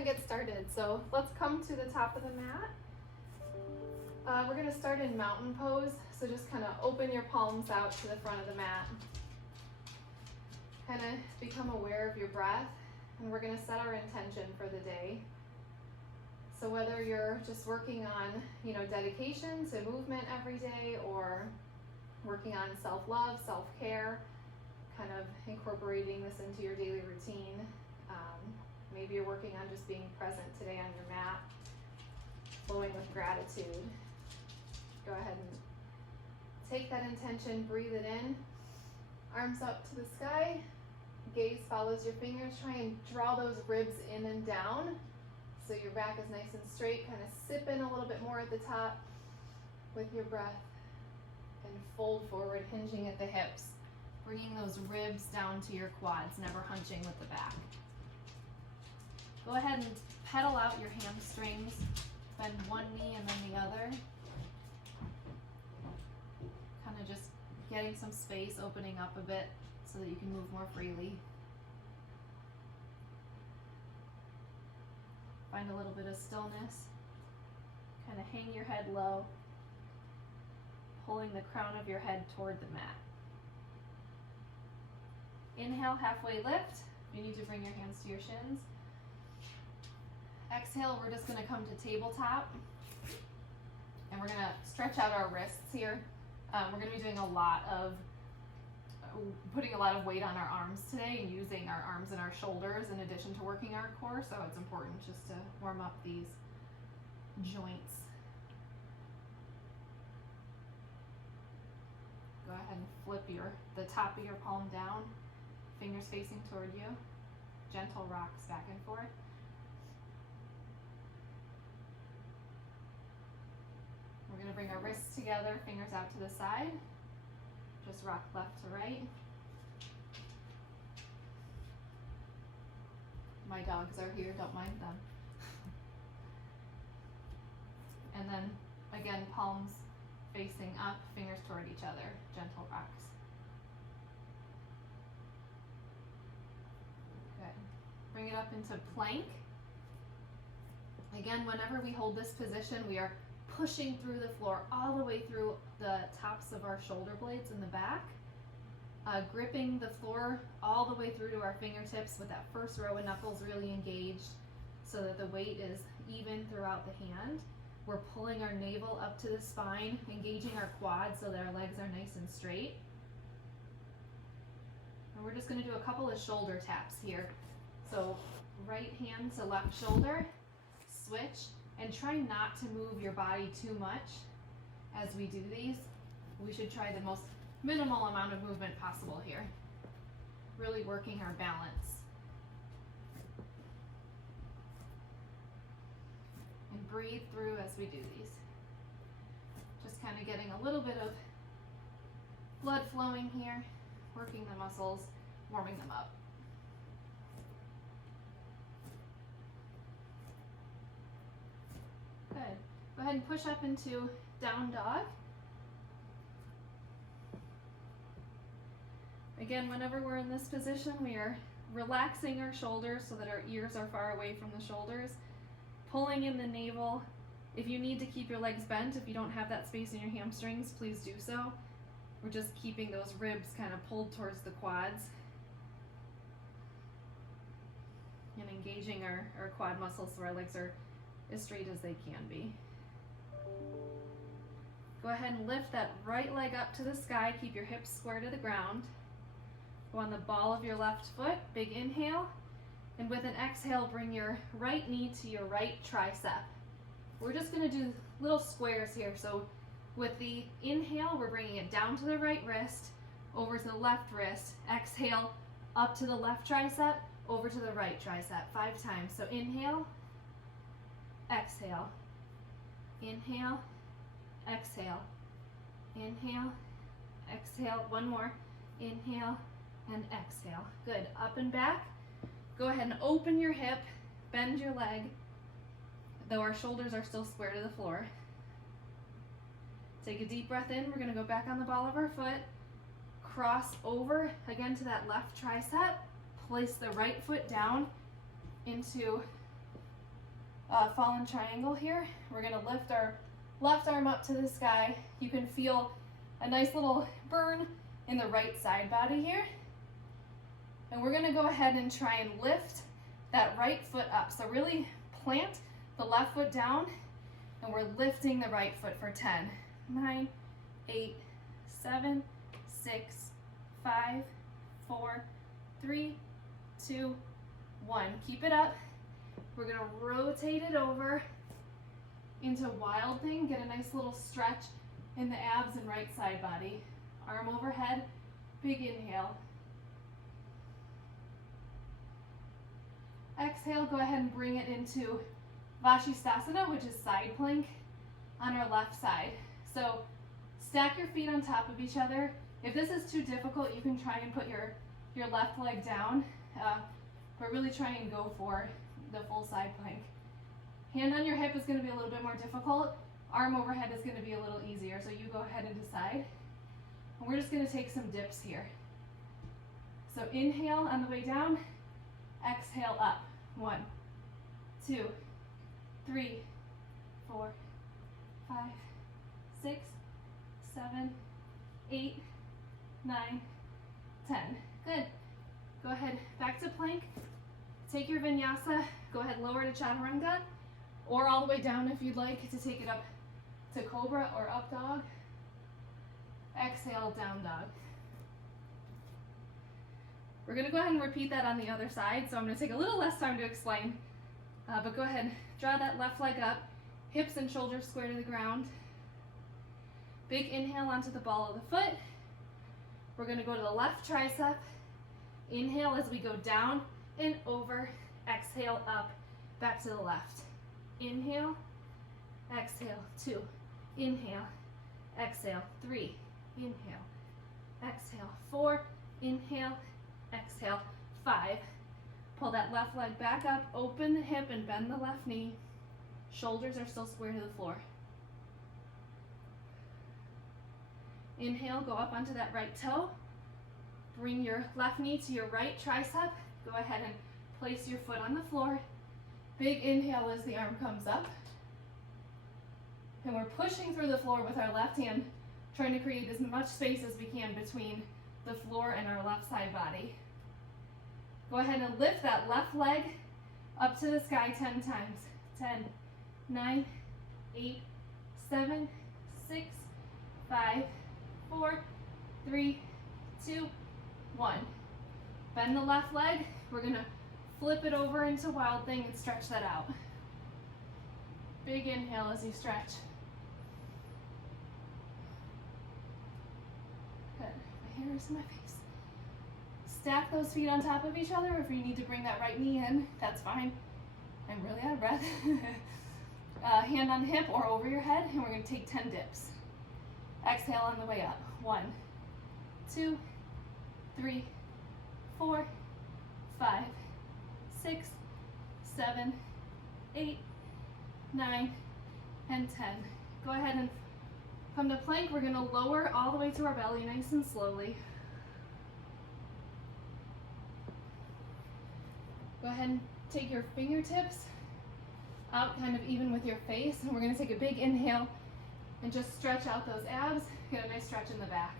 and get started. So let's come to the top of the mat. We're gonna start in mountain pose. So just kind of open your palms out to the front of the mat. Kind of become aware of your breath, and we're gonna set our intention for the day. So whether you're just working on, dedication to movement every day, or working on self-love, self-care, kind of incorporating this into your daily routine. Maybe you're working on just being present today on your mat, flowing with gratitude. Go ahead and take that intention, breathe it in, arms up to the sky, gaze follows your fingers. Try and draw those ribs in and down so your back is nice and straight. Kind of sip in a little bit more at the top with your breath, and fold forward, hinging at the hips, bringing those ribs down to your quads, never hunching with the back. Go ahead and pedal out your hamstrings, bend one knee and then the other. Kind of just getting some space, opening up a bit so that you can move more freely. Find a little bit of stillness. Kind of hang your head low, pulling the crown of your head toward the mat. Inhale, halfway lift. You need to bring your hands to your shins. Exhale, we're just gonna come to tabletop, and we're gonna stretch out our wrists here. We're gonna be doing putting a lot of weight on our arms today, and using our arms and our shoulders in addition to working our core, so it's important just to warm up these joints. Go ahead and flip the top of your palm down, fingers facing toward you. Gentle rocks back and forth. We're going to bring our wrists together, fingers out to the side. Just rock left to right. My dogs are here, don't mind them. And then again, palms facing up, fingers toward each other, gentle rocks. Good. Bring it up into plank. Again, whenever we hold this position, we are pushing through the floor all the way through the tops of our shoulder blades in the back, gripping the floor all the way through to our fingertips with that first row of knuckles really engaged so that the weight is even throughout the hand. We're pulling our navel up to the spine, engaging our quads so that our legs are nice and straight. And we're just going to do a couple of shoulder taps here. So right hand to left shoulder, switch, and try not to move your body too much as we do these. We should try the most minimal amount of movement possible here. Really working our balance. And breathe through as we do these. Just kind of getting a little bit of blood flowing here, working the muscles, warming them up. Good. Go ahead and push up into down dog. Again, whenever we're in this position, we are relaxing our shoulders so that our ears are far away from the shoulders, pulling in the navel. If you need to keep your legs bent, if you don't have that space in your hamstrings, please do so. We're just keeping those ribs kind of pulled towards the quads and engaging our quad muscles so our legs are as straight as they can be. Go ahead and lift that right leg up to the sky. Keep your hips square to the ground. Go on the ball of your left foot, big inhale. And with an exhale, bring your right knee to your right tricep. We're just gonna do little squares here. So with the inhale, we're bringing it down to the right wrist, over to the left wrist. Exhale, up to the left tricep, over to the right tricep, 5 times. So inhale, exhale, inhale, exhale, inhale, exhale. One more, inhale and exhale. Good, up and back. Go ahead and open your hip, bend your leg, though our shoulders are still square to the floor. Take a deep breath in. We're gonna go back on the ball of our foot, cross over again to that left tricep, place the right foot down into fallen triangle here. We're gonna lift our left arm up to the sky. You can feel a nice little burn in the right side body here. And we're gonna go ahead and try and lift that right foot up. So really plant the left foot down, and we're lifting the right foot for 10, 9, 8, 7, 6, 5, 4, 3, 2, 1. Keep it up. We're gonna rotate it over into Wild Thing. Get a nice little stretch in the abs and right side body. Arm overhead, big inhale. Exhale, go ahead and bring it into Vashisthasana, which is side plank on our left side. So stack your feet on top of each other. If this is too difficult, you can try and put your left leg down, but really try and go for the full side plank. Hand on your hip is going to be a little bit more difficult. Arm overhead is going to be a little easier, so you go ahead and decide. And we're just going to take some dips here. So inhale on the way down, exhale up. 1, 2, 3, 4, 5, 6, 7, 8, 9, 10. Good. Go ahead, back to plank. Take your vinyasa, go ahead, lower to chaturanga, or all the way down if you'd like to take it up to cobra or up dog. Exhale, down dog. We're gonna go ahead and repeat that on the other side, so I'm gonna take a little less time to explain, but go ahead, draw that left leg up, hips and shoulders square to the ground. Big inhale onto the ball of the foot. We're gonna go to the left tricep. Inhale as we go down and over, exhale up, back to the left. Inhale, exhale, 2, inhale, exhale, 3, inhale, exhale, 4, inhale, exhale, 5. Pull that left leg back up, open the hip and bend the left knee. Shoulders are still square to the floor. Inhale, go up onto that right toe. Bring your left knee to your right tricep. Go ahead and place your foot on the floor. Big inhale as the arm comes up. And we're pushing through the floor with our left hand, trying to create as much space as we can between the floor and our left side body. Go ahead and lift that left leg up to the sky 10 times. 10, 9, 8, 7, 6, 5, 4, 3, 2, 1. Bend the left leg. We're gonna flip it over into Wild Thing and stretch that out. Big inhale as you stretch. Good. My hair is in my face. Stack those feet on top of each other. If you need to bring that right knee in, that's fine. I'm really out of breath. Hand on hip or over your head, and we're going to take 10 dips. Exhale on the way up. 1, 2, 3, 4, 5, 6, 7, 8, 9, and 10. Go ahead and come to plank. We're going to lower all the way to our belly nice and slowly. Go ahead and take your fingertips out kind of even with your face, and we're going to take a big inhale and just stretch out those abs. Get a nice stretch in the back.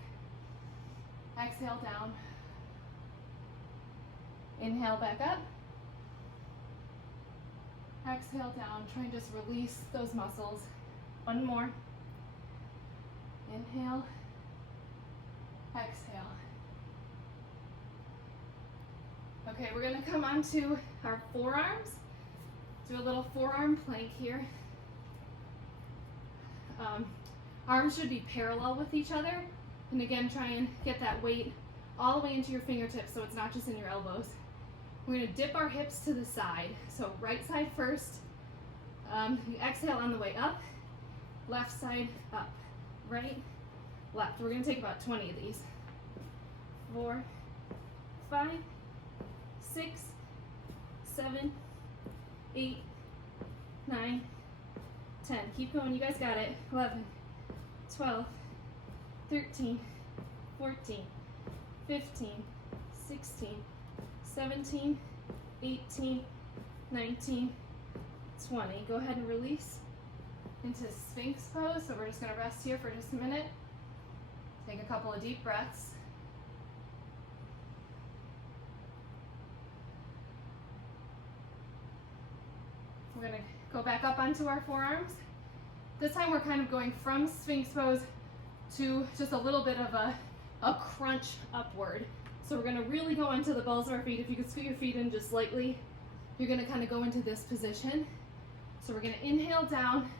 Exhale down. Inhale back up. Exhale down. Try and just release those muscles. One more. Inhale. Exhale. Okay, we're going to come onto our forearms. Do a little forearm plank here. Arms should be parallel with each other. And again, try and get that weight all the way into your fingertips so it's not just in your elbows. We're going to dip our hips to the side. So right side first. You exhale on the way up. Left side up. Right, left. We're going to take about 20 of these. 4, 5, 6, 7, 8, 9, 10. Keep going, you guys got it. 11, 12, 13, 14, 15, 16, 17, 18, 19, 20. Go ahead and release into Sphinx pose. So we're just gonna rest here for just a minute. Take a couple of deep breaths. We're gonna go back up onto our forearms. This time we're kind of going from Sphinx pose to just a little bit of a crunch upward. So we're gonna really go into the balls of our feet. If you could scoot your feet in just slightly, you're gonna kind of go into this position. So we're gonna inhale down,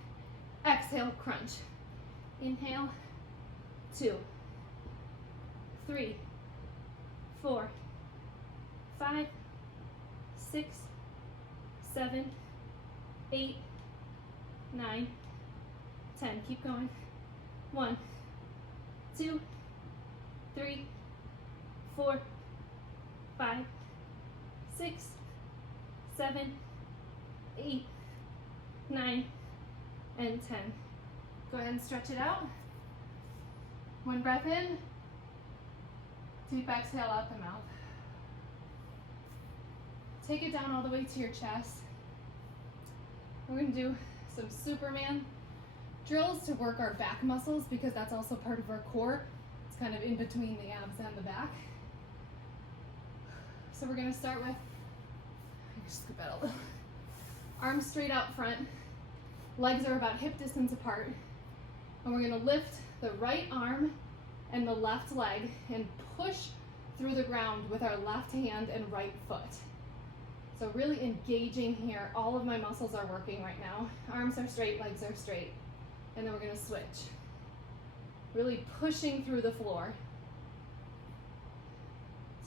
exhale, crunch. Inhale, 2, 3, 4, 5, 6, 7, 8, 9, 10. Keep going. 1, 2, 3, 4, 5, 6, 7, 8, 9, and 10. Go ahead and stretch it out. One breath in. Deep exhale out the mouth. Take it down all the way to your chest. We're going to do some Superman drills to work our back muscles because that's also part of our core. It's kind of in between the abs and the back. So we're going to start with, just scoop out a little. Arms straight out front. Legs are about hip distance apart. And we're going to lift the right arm and the left leg and push through the ground with our left hand and right foot. So really engaging here. All of my muscles are working right now. Arms are straight, legs are straight. And then we're going to switch. Really pushing through the floor.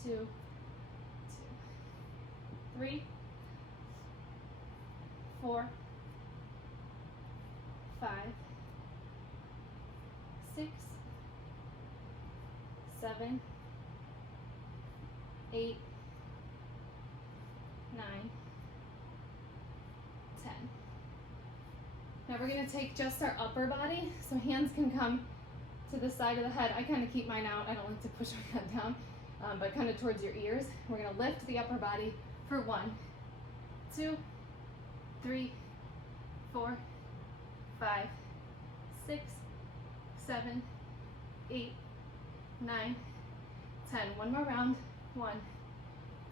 2, 3, 4, 5, 6, 7, 8, 9, 10. Now we're going to take just our upper body, so hands can come to the side of the head. I kind of keep mine out. I don't like to push my head down, but kind of towards your ears. We're going to lift the upper body for 1, 2, 3, 4, 5, 6, 7, 8, 9, 10. One more round. 1,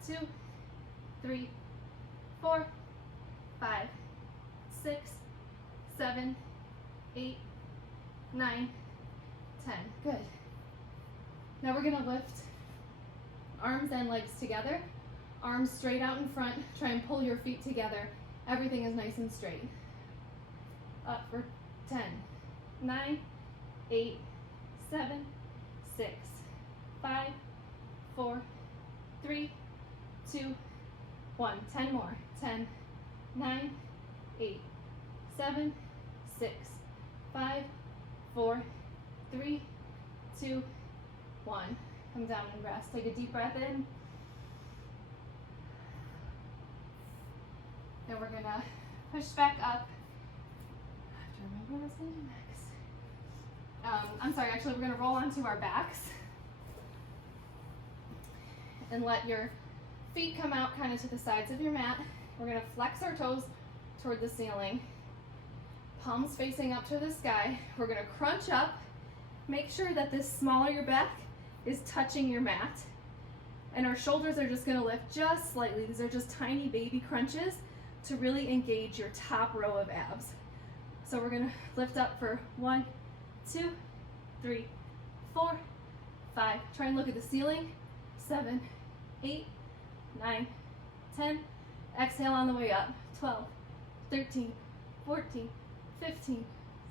2, 3, 4, 5, 6, 7, 8, 9, 10. Good. Now we're going to lift arms and legs together. Arms straight out in front. Try and pull your feet together. Everything is nice and straight. Up for 10, 9, 8, 7, 6, 5, 4, 3, 2, 1. 10 more. 10, 9, 8, 7, 6, 5, 4, 3, 2, 1. Come down and rest. Take a deep breath in. And we're going to push back up. I have to remember what I was going to do next. I'm sorry, actually, we're going to roll onto our backs. And let your feet come out kind of to the sides of your mat. We're going to flex our toes toward the ceiling. Palms facing up to the sky. We're going to crunch up. Make sure that the smaller your back is touching your mat. And our shoulders are just going to lift just slightly. These are just tiny baby crunches to really engage your top row of abs. So we're going to lift up for 1, 2, 3, 4, 5. Try and look at the ceiling. 7, 8, 9, 10. Exhale on the way up. 12, 13, 14, 15,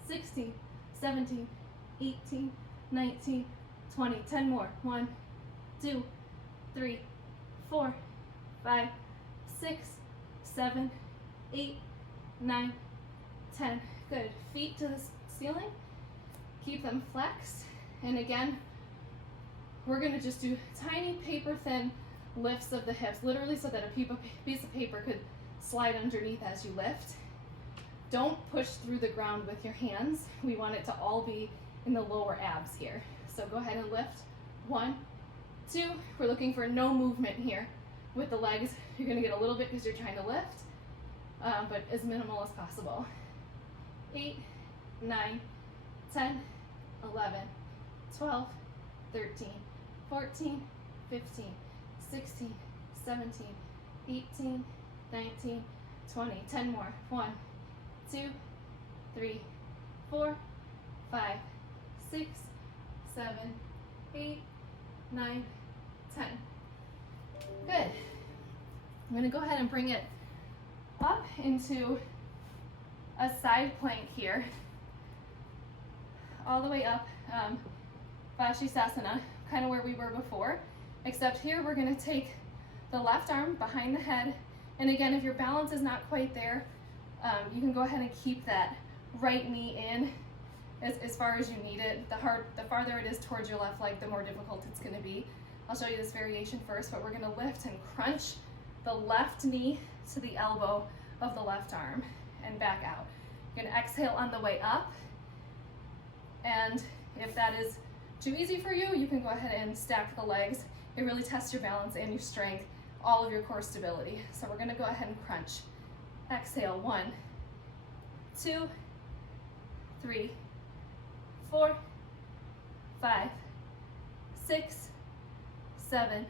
16, 17, 18, 19, 20. 10 more. 1, 2, 3, 4, 5, 6, 7, 8, 9, 10. Good. Feet to the ceiling. Keep them flexed. And again, we're going to just do tiny paper thin lifts of the hips, literally so that a piece of paper could slide underneath as you lift. Don't push through the ground with your hands. We want it to all be in the lower abs here. So go ahead and lift. 1, 2. We're looking for no movement here with the legs. You're going to get a little bit because you're trying to lift. but as minimal as possible. 8, 9, 10, 11, 12, 13, 14, 15, 16, 17, 18, 19, 20. 10 more. 1, 2, 3, 4, 5, 6, 7, 8, 9, 10. Good. I'm going to go ahead and bring it up into a side plank here, all the way up, Vashisthasana, kind of where we were before, except here we're going to take the left arm behind the head, and again, if your balance is not quite there, you can go ahead and keep that right knee in as far as you need it. The farther it is towards your left leg, the more difficult it's going to be. I'll show you this variation first, but we're going to lift and crunch the left knee to the elbow of the left arm and back out. You're going to exhale on the way up, and if that is too easy for you, you can go ahead and stack the legs. It really tests your balance and your strength, all of your core stability. So we're going to go ahead and crunch. Exhale, 1, 2, 3, 4, 5, 6, 7,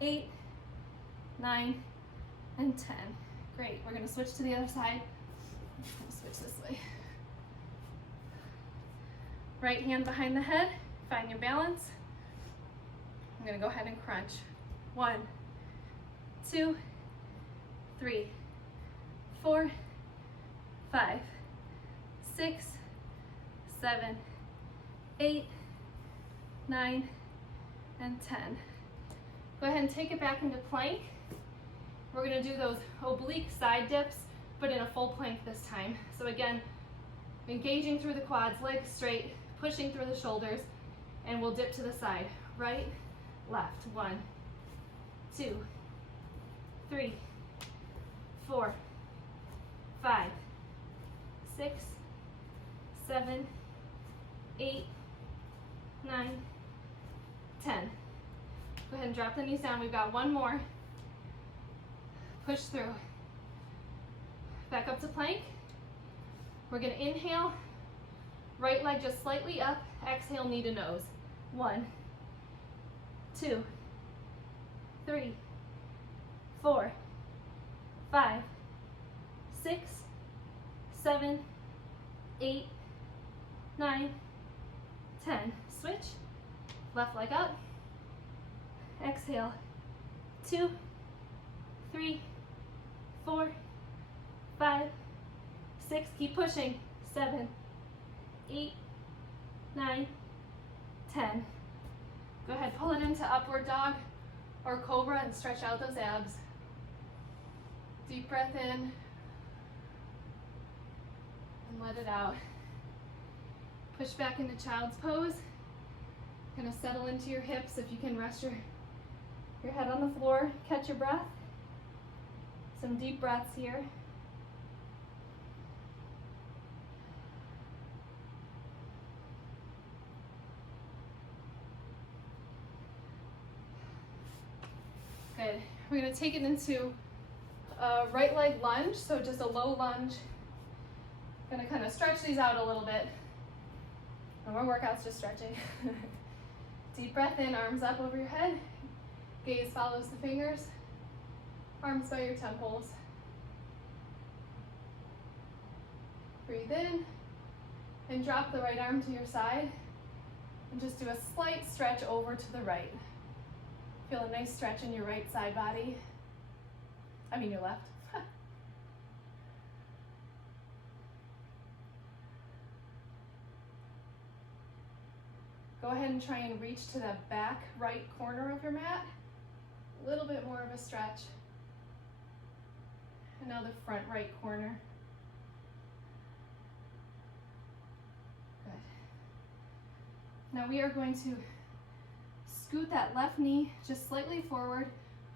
8, 9, and 10. Great. We're going to switch to the other side. Switch this way. Right hand behind the head. Find your balance. I'm going to go ahead and crunch. 1, 2, 3, 4, 5, 6, 7, 8, 9, and 10. Go ahead and take it back into plank. We're going to do those oblique side dips, but in a full plank this time. So again, engaging through the quads, legs straight, pushing through the shoulders, and we'll dip to the side. Right, left. 1, 2, 3, 4, 5, 6, 7, 8, 9, 10. Go ahead and drop the knees down. We've got one more. Push through. Back up to plank. We're going to inhale, right leg just slightly up, exhale, knee to nose. 1, 2, 3, 4, 5, 6, 7, 8, 9, 10. Switch. Left leg up. Exhale. 2, 3, 4, 5, 6. Keep pushing. 7, 8, 9, 10. Go ahead, pull it into upward dog or cobra and stretch out those abs. Deep breath in and let it out. Push back into child's pose. Kind of settle into your hips. If you can rest your head on the floor, catch your breath. Some deep breaths here. Good. We're going to take it into a right leg lunge, so just a low lunge. Going to kind of stretch these out a little bit. No more workouts, just stretching. Deep breath in, arms up over your head. Gaze follows the fingers. Arms by your temples. Breathe in and drop the right arm to your side. And just do a slight stretch over to the right. Feel a nice stretch in your right side body. Your left. Go ahead and try and reach to the back right corner of your mat. A little bit more of a stretch. And now the front right corner. Good. Now we are going to scoot that left knee just slightly forward.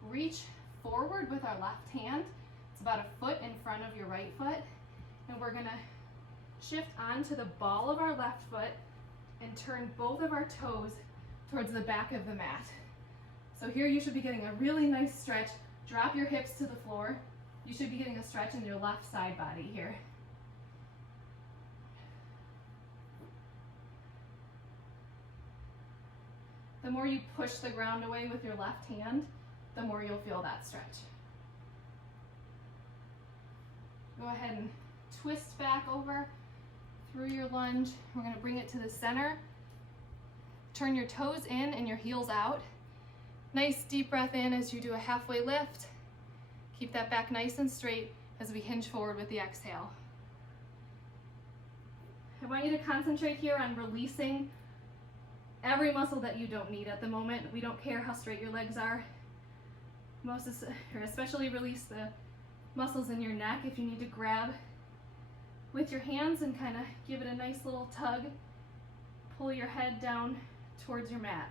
Reach forward with our left hand. It's about a foot in front of your right foot. And we're gonna shift onto the ball of our left foot and turn both of our toes towards the back of the mat. So here you should be getting a really nice stretch. Drop your hips to the floor. you should be getting a stretch in your left side body here. The more you push the ground away with your left hand, the more you'll feel that stretch. Go ahead and twist back over through your lunge. We're going to bring it to the center. Turn your toes in and your heels out. Nice deep breath in as you do a halfway lift. Keep that back nice and straight as we hinge forward with the exhale. I want you to concentrate here on releasing every muscle that you don't need at the moment. We don't care how straight your legs are. Especially release the muscles in your neck. If you need to grab with your hands and kind of give it a nice little tug, pull your head down towards your mat.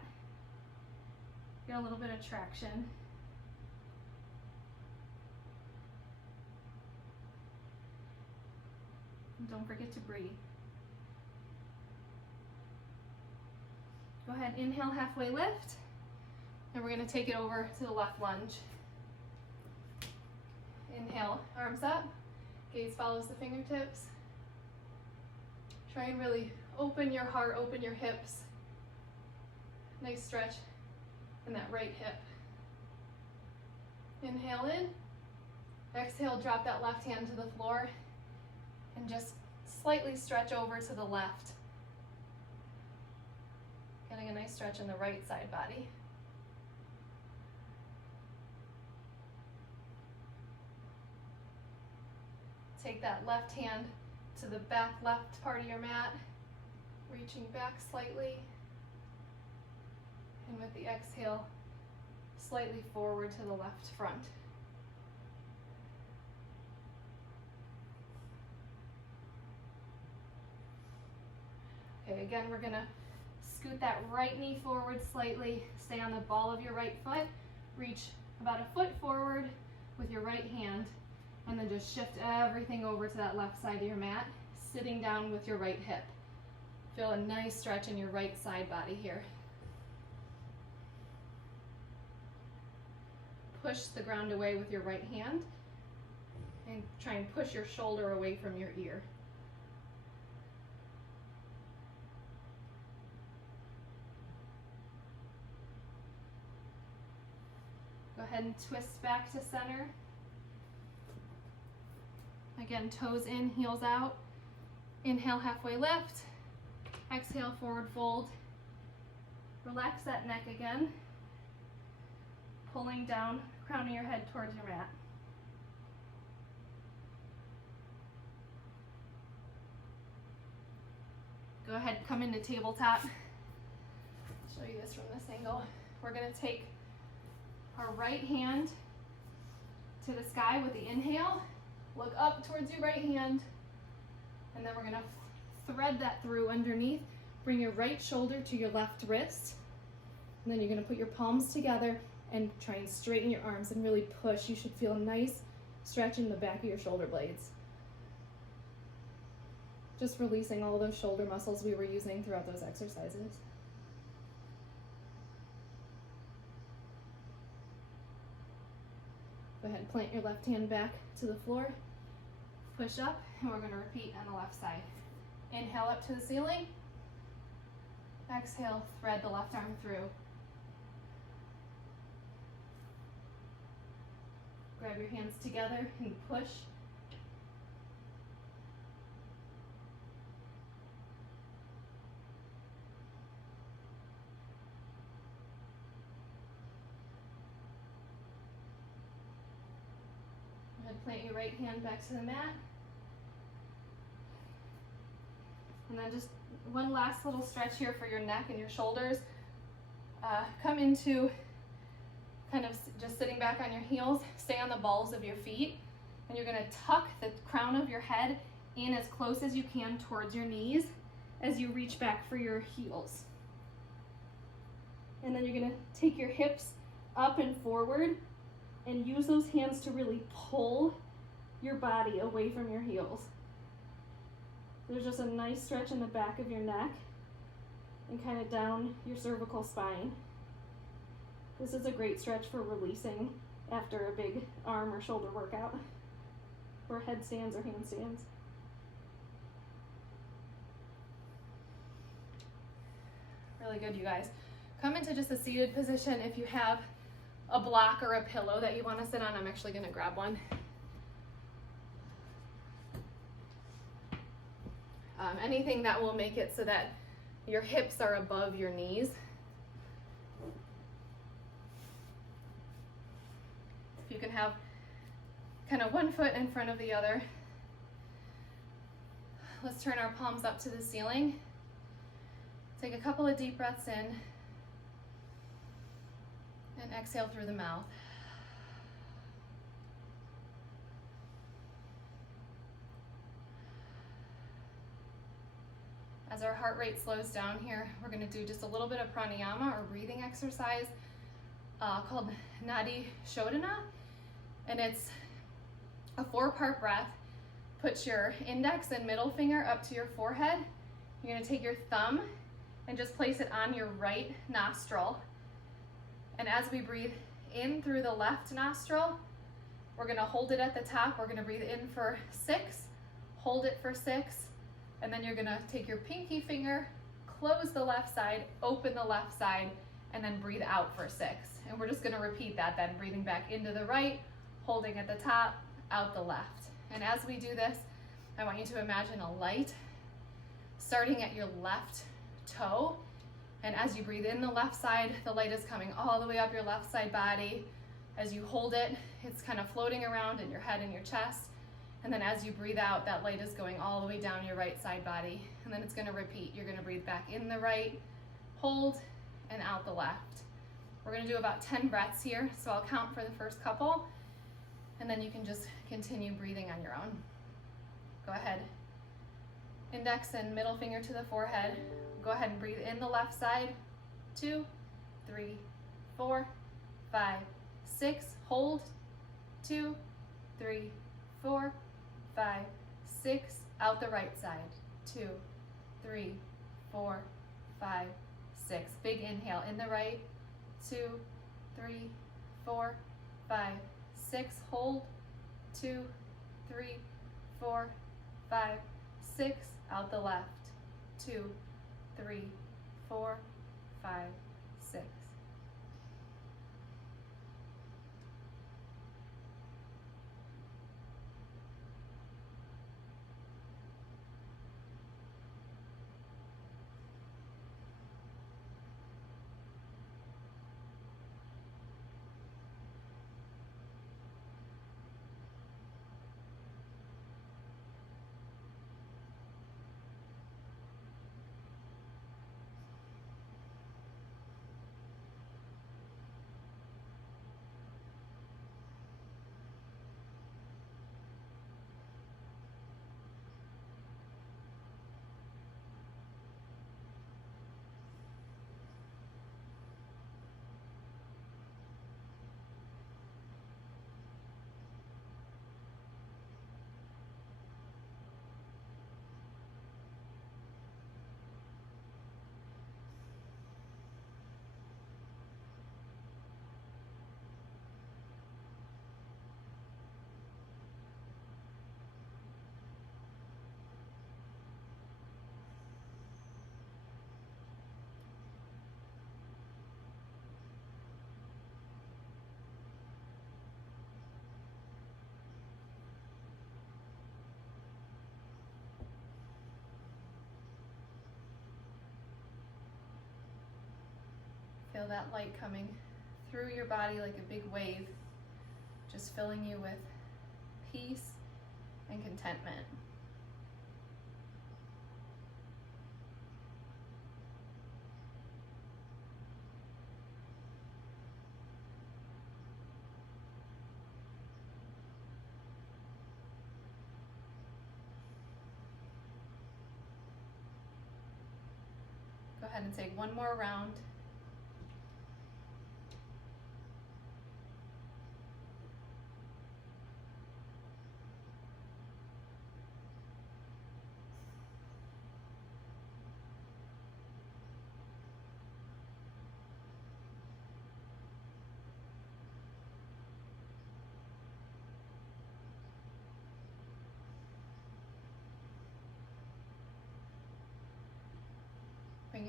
Get a little bit of traction. And don't forget to breathe. Go ahead, inhale, halfway lift, and we're going to take it over to the left lunge. Inhale, arms up, gaze follows the fingertips. Try and really open your heart, open your hips. Nice stretch in that right hip. Inhale in, exhale, drop that left hand to the floor, and just slightly stretch over to the left. Getting a nice stretch in the right side body. Take that left hand to the back left part of your mat, reaching back slightly. And with the exhale, slightly forward to the left front. Okay, again, we're gonna scoot that right knee forward slightly, stay on the ball of your right foot, reach about a foot forward with your right hand, and then just shift everything over to that left side of your mat, sitting down with your right hip. Feel a nice stretch in your right side body here. Push the ground away with your right hand, and try and push your shoulder away from your ear. Go ahead and twist back to center. Again, toes in, heels out. Inhale, halfway lift. Exhale, forward fold. Relax that neck again. Pulling down, crown of your head towards your mat. Go ahead, come into tabletop. I'll show you this from this angle. We're going to take our right hand to the sky with the inhale. Look up towards your right hand, and then we're going to thread that through underneath. Bring your right shoulder to your left wrist, and then you're going to put your palms together and try and straighten your arms and really push. You should feel a nice stretch in the back of your shoulder blades. Just releasing all those shoulder muscles we were using throughout those exercises. Go ahead, plant your left hand back to the floor, push up, and we're going to repeat on the left side. Inhale up to the ceiling, exhale, thread the left arm through. Grab your hands together and push. Plant your right hand back to the mat. And then just one last little stretch here for your neck and your shoulders. Come into kind of just sitting back on your heels. Stay on the balls of your feet. And you're going to tuck the crown of your head in as close as you can towards your knees as you reach back for your heels. And then you're going to take your hips up and forward and use those hands to really pull your body away from your heels. There's just a nice stretch in the back of your neck and kind of down your cervical spine. This is a great stretch for releasing after a big arm or shoulder workout. or headstands or handstands. Really good, you guys. Come into just a seated position. If you have a block or a pillow that you want to sit on, I'm actually going to grab one. Anything that will make it so that your hips are above your knees. If you can have kind of one foot in front of the other. Let's turn our palms up to the ceiling. Take a couple of deep breaths in and exhale through the mouth. As our heart rate slows down here, we're going to do just a little bit of pranayama or breathing exercise called Nadi Shodhana, and it's a 4-part breath. Put your index and middle finger up to your forehead. You're going to take your thumb and just place it on your right nostril. And as we breathe in through the left nostril, we're going to hold it at the top. We're going to breathe in for 6, hold it for 6, and then you're going to take your pinky finger, close the left side, open the left side, and then breathe out for 6. And we're just going to repeat that then, breathing back into the right, holding at the top, out the left. And as we do this, I want you to imagine a light starting at your left toe. And as you breathe in the left side, the light is coming all the way up your left side body. As you hold it, it's kind of floating around in your head and your chest. And then as you breathe out, that light is going all the way down your right side body. And then it's going to repeat. You're going to breathe back in the right, hold, and out the left. We're going to do about 10 breaths here, so I'll count for the first couple, and then you can just continue breathing on your own. Go ahead. Index and middle finger to the forehead. Go ahead and breathe in the left side. 2, 3, 4, 5, 6. Hold. 2, 3, 4, 5, 6. Out the right side. 2, 3, 4, 5, 6. Big inhale in the right. 2, 3, 4, 5, 6. Hold. 2, 3, 4, 5, 6. Out the left. 2, 3, 4, 5, 6. Feel that light coming through your body like a big wave, just filling you with peace and contentment. Go ahead and take one more round.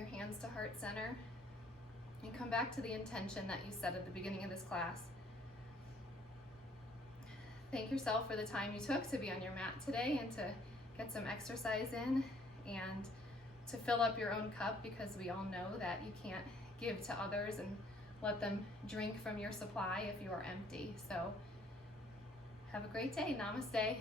your hands to heart center and come back to the intention that you set at the beginning of this class. Thank yourself for the time you took to be on your mat today and to get some exercise in and to fill up your own cup, because we all know that you can't give to others and let them drink from your supply if you are empty. So have a great day. Namaste.